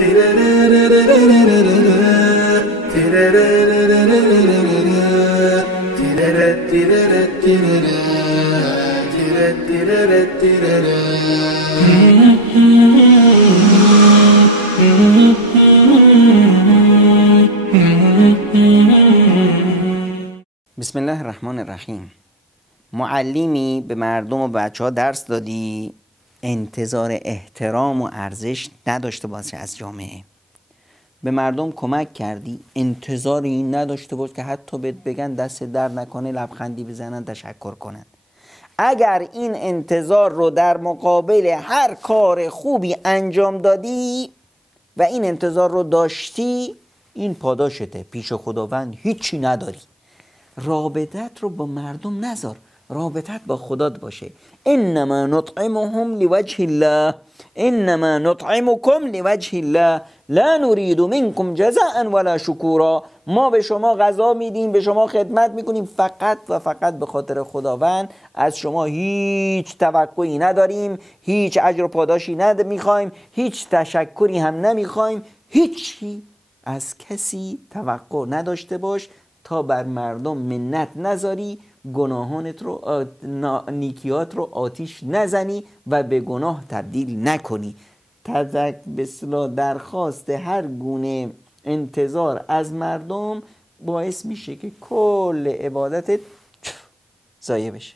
بسم الله الرحمن الرحیم. معلمی به مردم و بچه ها درس دادی انتظار احترام و ارزش نداشته باشه از جامعه. به مردم کمک کردی انتظار این نداشته باش که حتی بهت بگن دست در نکنه، لبخندی بزنن، تشکر کنن. اگر این انتظار رو در مقابل هر کار خوبی انجام دادی و این انتظار رو داشتی، این پاداشته. پیش خداوند هیچی نداری. رابطت رو با مردم نذار، رابطت با خدات باشه. انما نطعمهم لوجه الله، انما نطعمکم لوجه الله لا نريد منکم جزاء ولا شکورا. ما به شما غذا میدیم، به شما خدمت میکنیم فقط و فقط به خاطر خداوند. از شما هیچ توقعی نداریم، هیچ اجر و پاداشی میخوایم، هیچ تشکری هم نمیخوایم. هیچی از کسی توقع نداشته باش تا بر مردم منت نذاری، گناهانت رو، نیکیات رو آتیش نزنی و به گناه تبدیل نکنی. درخواست هر گونه انتظار از مردم باعث میشه که کل عبادتت ضایع بشه.